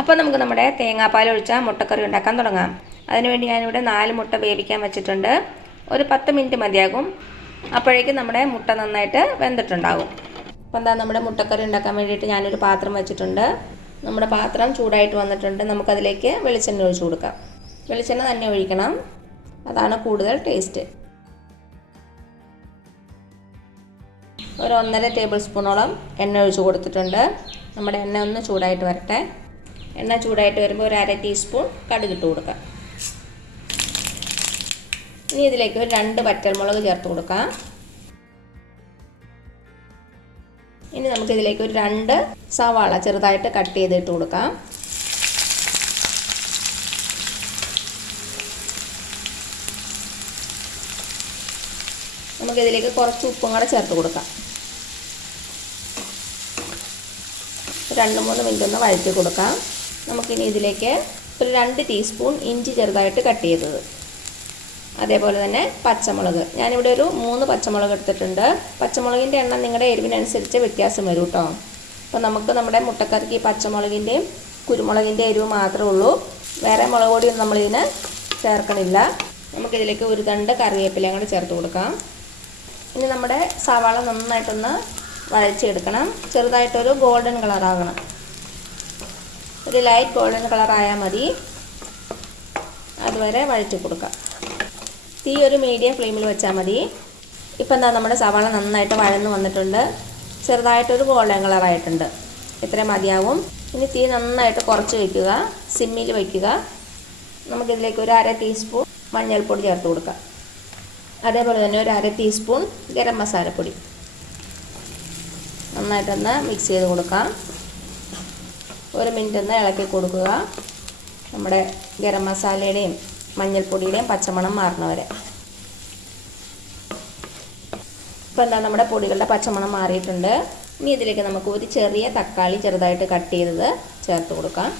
അപ്പോൾ നമുക്ക് നമ്മുടെ തേങ്ങാപ്പാൽ ഒഴിച്ച മുട്ടക്കറി ഉണ്ടാക്കാൻ തുടങ്ങാം. അതിനുവേണ്ടി ഞാനിവിടെ 4 മുട്ട വേവിക്കാൻ വെച്ചിട്ടുണ്ട്. ഒരു 10 മിനിറ്റ് മതിയാകും. അപ്പോഴേക്കും നമ്മുടെ മുട്ട നന്നായിട്ട് വെന്തിട്ടുണ്ടാകും. അപ്പോൾ നമ്മുടെ മുട്ടക്കറി ഉണ്ടാക്കാൻ വേണ്ടിയിട്ട് ഞാനൊരു പാത്രം വെച്ചിട്ടുണ്ട്. നമ്മുടെ പാത്രം ചൂടായിട്ട് വന്നിട്ടുണ്ട്. നമുക്കതിലേക്ക് വെളിച്ചെണ്ണ ഒഴിച്ചു കൊടുക്കാം. വെളിച്ചെണ്ണ തന്നെ ഒഴിക്കണം, അതാണ് കൂടുതൽ ടേസ്റ്റ്. ഒരു 1.5 ടേബിൾ സ്പൂണോളം എണ്ണ ഒഴിച്ച് കൊടുത്തിട്ടുണ്ട്. നമ്മുടെ എണ്ണ ഒന്ന് ചൂടായിട്ട് വരട്ടെ. എണ്ണ ചൂടായിട്ട് വരുമ്പോൾ ഒരു 1/2 ടീസ്പൂൺ കടുകിട്ട് കൊടുക്കാം. ഇനി ഇതിലേക്ക് ഒരു 2 വറ്റൽമുളക് ചേർത്ത് കൊടുക്കാം. ഇനി നമുക്കിതിലേക്ക് ഒരു 2 സവാള ചെറുതായിട്ട് കട്ട് ചെയ്തിട്ട് കൊടുക്കാം. നമുക്കിതിലേക്ക് കുറച്ച് ഉപ്പും കൂടെ ചേർത്ത് കൊടുക്കാം. 2-3 മിനിറ്റ് ഒന്ന് വഴറ്റി കൊടുക്കാം. നമുക്കിനി ഇതിലേക്ക് ഒരു 2 ടീസ്പൂൺ ഇഞ്ചി ചെറുതായിട്ട് കട്ട് ചെയ്തത്, അതേപോലെ തന്നെ പച്ചമുളക്. ഞാനിവിടെ ഒരു 3 പച്ചമുളക് എടുത്തിട്ടുണ്ട്. പച്ചമുളകിൻ്റെ എണ്ണം നിങ്ങളുടെ എരിവിനനുസരിച്ച് വ്യത്യാസം വരും കേട്ടോ. അപ്പോൾ നമുക്ക് നമ്മുടെ മുട്ടക്കറിക്ക് പച്ചമുളകിൻ്റെയും കുരുമുളകിൻ്റെ എരിവ് മാത്രമേ ഉള്ളൂ. വേറെ മുളക് പൊടിയൊന്നും നമ്മളിതിന് ചേർക്കണില്ല. നമുക്കിതിലേക്ക് ഒരു തണ്ട് കറിവേപ്പിലയും കൂടെ ചേർത്ത് കൊടുക്കാം. ഇനി നമ്മുടെ സവാള നന്നായിട്ടൊന്ന് വഴച്ചെടുക്കണം. ചെറുതായിട്ടൊരു ഗോൾഡൻ കളറാകണം. ഒരു ലൈറ്റ് ഗോൾഡൻ കളറായാൽ മതി. അതുവരെ വഴറ്റി കൊടുക്കാം. തീ ഒരു മീഡിയം ഫ്ലെയിമിൽ വെച്ചാൽ മതി. ഇപ്പം നമ്മുടെ സവാള നന്നായിട്ട് വഴന്ന് വന്നിട്ടുണ്ട്. ചെറുതായിട്ടൊരു ഗോൾഡൻ കളറായിട്ടുണ്ട്. ഇത്രയും മതിയാവും. ഇനി തീ നന്നായിട്ട് കുറച്ച് വയ്ക്കുക, സിമ്മിൽ വയ്ക്കുക. നമുക്കിതിലേക്ക് ഒരു 1/2 ടീസ്പൂൺ മഞ്ഞൾപ്പൊടി ചേർത്ത് കൊടുക്കാം. അതേപോലെ തന്നെ ഒരു 1/2 ടീസ്പൂൺ ഗരം മസാലപ്പൊടി നന്നായിട്ടൊന്ന് മിക്സ് ചെയ്ത് കൊടുക്കാം. ഒരു മിനിറ്റ് ഒന്ന് ഇളക്കി കൊടുക്കുക. നമ്മുടെ ഗരം മസാലയുടെയും മഞ്ഞൾപ്പൊടിയുടെയും പച്ചമണം മാറുന്നവരെ. ഇപ്പോൾ നമ്മുടെ പൊടികളുടെ പച്ചമണം മാറിയിട്ടുണ്ട്. ഇനി ഇതിലേക്ക് നമുക്ക് ഒരു ചെറിയ തക്കാളി ചെറുതായിട്ട് കട്ട് ചെയ്തത് ചേർത്ത് കൊടുക്കാം.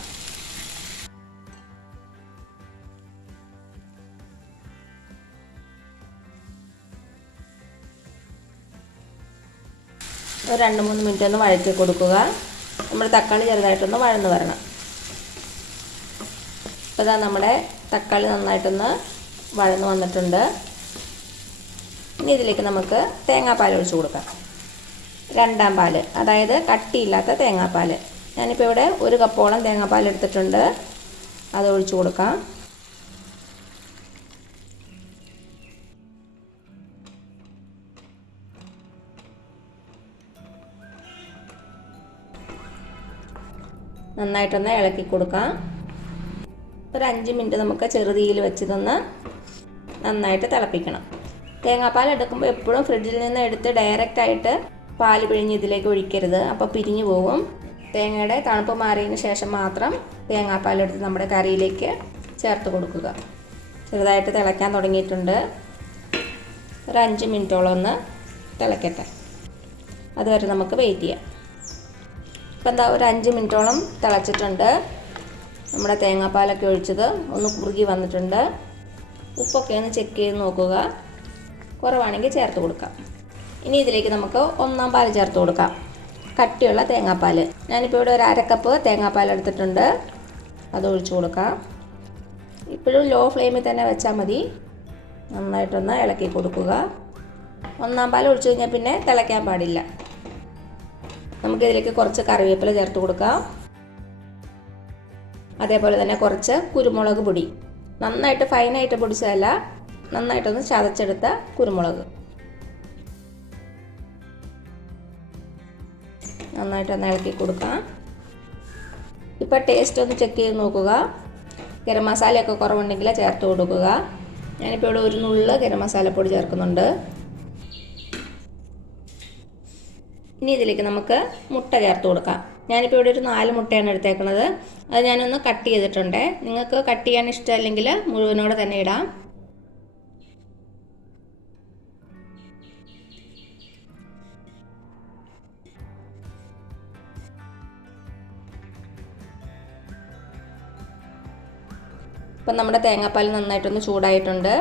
ഒരു 2-3 മിനിറ്റ് ഒന്ന് വഴറ്റി കൊടുക്കുക. നമ്മുടെ തക്കാളി ചെറുതായിട്ടൊന്ന് വഴന്ന് വരണം. ഇപ്പോൾ നമ്മുടെ തക്കാളി നന്നായിട്ടൊന്ന് വഴന്ന് വന്നിട്ടുണ്ട്. ഇനി ഇതിലേക്ക് നമുക്ക് തേങ്ങാപ്പാൽ ഒഴിച്ച് കൊടുക്കാം. 2ാം പാൽ, അതായത് കട്ടിയില്ലാത്ത തേങ്ങാപ്പാൽ. ഞാനിപ്പോൾ ഇവിടെ 1 കപ്പോളം തേങ്ങാപ്പാൽ എടുത്തിട്ടുണ്ട്. അത് ഒഴിച്ച് കൊടുക്കാം. നന്നായിട്ടൊന്ന് ഇളക്കി കൊടുക്കാം. ഒരു 5 മിനിറ്റ് നമുക്ക് ചെറുതീയിൽ വെച്ചിതൊന്ന് നന്നായിട്ട് തിളപ്പിക്കണം. തേങ്ങാപ്പാൽ എടുക്കുമ്പോൾ എപ്പോഴും ഫ്രിഡ്ജിൽ നിന്ന് എടുത്ത് ഡയറക്റ്റായിട്ട് പാൽ പിഴിഞ്ഞ് ഇതിലേക്ക് ഒഴിക്കരുത്. അപ്പോൾ പിരിഞ്ഞു പോകും. തേങ്ങയുടെ തണുപ്പ് മാറിയതിന് ശേഷം മാത്രം തേങ്ങാപ്പാലെടുത്ത് നമ്മുടെ കറിയിലേക്ക് ചേർത്ത് കൊടുക്കുക. ചെറുതായിട്ട് തിളയ്ക്കാൻ തുടങ്ങിയിട്ടുണ്ട്. ഒരു 5 മിനിറ്റോളം ഒന്ന് തിളക്കട്ടെ. അതുവരെ നമുക്ക് വെയിറ്റ് ചെയ്യാം. ഇപ്പം ഒരു 5 മിനിറ്റോളം തിളച്ചിട്ടുണ്ട്. നമ്മുടെ തേങ്ങാപ്പാലൊക്കെ ഒഴിച്ചത് ഒന്ന് കുറുകി വന്നിട്ടുണ്ട്. ഉപ്പൊക്കെ ഒന്ന് ചെക്ക് ചെയ്ത് നോക്കുക. കുറവാണെങ്കിൽ ചേർത്ത് കൊടുക്കാം. ഇനി ഇതിലേക്ക് നമുക്ക് 1ാം പാൽ ചേർത്ത് കൊടുക്കാം. കട്ടിയുള്ള തേങ്ങാപ്പാൽ. ഞാനിപ്പോൾ ഇവിടെ ഒരു 1/2 കപ്പ് തേങ്ങാപ്പാൽ എടുത്തിട്ടുണ്ട്. അത് ഒഴിച്ചു കൊടുക്കാം. ഇപ്പോഴും ലോ ഫ്ലെയിമിൽ തന്നെ വെച്ചാൽ മതി. നന്നായിട്ടൊന്ന് ഇളക്കി കൊടുക്കുക. 1ാം പാൽ ഒഴിച്ചു കഴിഞ്ഞാൽ പിന്നെ തിളയ്ക്കാൻ പാടില്ല. നമുക്കിതിലേക്ക് കുറച്ച് കറിവേപ്പില ചേർത്ത് കൊടുക്കാം. അതേപോലെ തന്നെ കുറച്ച് കുരുമുളക് പൊടി. നന്നായിട്ട് ഫൈനായിട്ട് പൊടിച്ചതല്ല, നന്നായിട്ടൊന്ന് ചതച്ചെടുത്ത കുരുമുളക്. നന്നായിട്ടൊന്ന് ഇളക്കി കൊടുക്കാം. ഇപ്പോൾ ടേസ്റ്റ് ഒന്ന് ചെക്ക് ചെയ്ത് നോക്കുക. ഗരം മസാലയൊക്കെ കുറവുണ്ടെങ്കിൽ ചേർത്ത് കൊടുക്കുക. ഞാനിപ്പോൾ ഇവിടെ ഒരു നുള്ള് ഗരം മസാലപ്പൊടി ചേർക്കുന്നുണ്ട്. ഇനി ഇതിലേക്ക് നമുക്ക് മുട്ട ചേർത്ത് കൊടുക്കാം. ഞാനിപ്പോൾ ഇവിടെ ഒരു 4 മുട്ടയാണ് എടുത്തേക്കുന്നത്. അത് ഞാനൊന്ന് കട്ട് ചെയ്തിട്ടുണ്ട്. നിങ്ങൾക്ക് കട്ട് ചെയ്യാൻ ഇഷ്ടമല്ലെങ്കിൽ മുഴുവനോടെ തന്നെ ഇടാം. ഇപ്പം നമ്മുടെ തേങ്ങാപ്പാൽ നന്നായിട്ടൊന്ന് ചൂടായിട്ടുണ്ട്.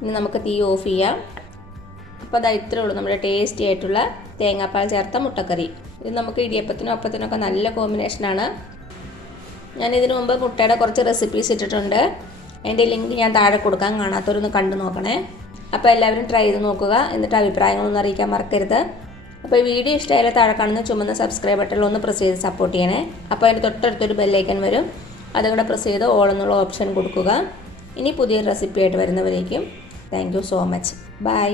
ഇനി നമുക്ക് തീ ഓഫ് ചെയ്യാം. അപ്പോൾ അത് ഇത്രേ ഉള്ളൂ നമ്മുടെ ടേസ്റ്റി ആയിട്ടുള്ള തേങ്ങാപ്പാൽ ചേർത്ത മുട്ടക്കറി. ഇത് നമുക്ക് ഇടിയപ്പത്തിനും അപ്പത്തിനൊക്കെ നല്ല കോമ്പിനേഷനാണ്. ഞാൻ ഇതിനു മുമ്പ് മുട്ടയുടെ കുറച്ച് റെസിപ്പീസ് ഇട്ടിട്ടുണ്ട്. അതിൻ്റെ ലിങ്ക് ഞാൻ താഴെ കൊടുക്കാൻ, കാണാത്തവരൊന്ന് കണ്ടു നോക്കണേ. അപ്പോൾ എല്ലാവരും ട്രൈ ചെയ്ത് നോക്കുക. എന്നിട്ട് അഭിപ്രായങ്ങളൊന്നും അറിയിക്കാൻ മറക്കരുത്. അപ്പോൾ ഈ വീഡിയോ ഇഷ്ടമായാലും താഴെ കാണുന്ന ചുമന്ന സബ്സ്ക്രൈബ് ബട്ടണിൽ ഒന്ന് പ്രസ് ചെയ്ത് സപ്പോർട്ട് ചെയ്യണേ. അപ്പോൾ അതിൻ്റെ തൊട്ടടുത്തൊരു ബെല്ലൈക്കൻ വരും, അതുകൂടെ പ്രസ് ചെയ്ത് ഓൾ എന്നുള്ള ഓപ്ഷൻ കൊടുക്കുക. ഇനി പുതിയൊരു റെസിപ്പി ആയിട്ട് വരുന്നവരേക്കും thank you so much. By.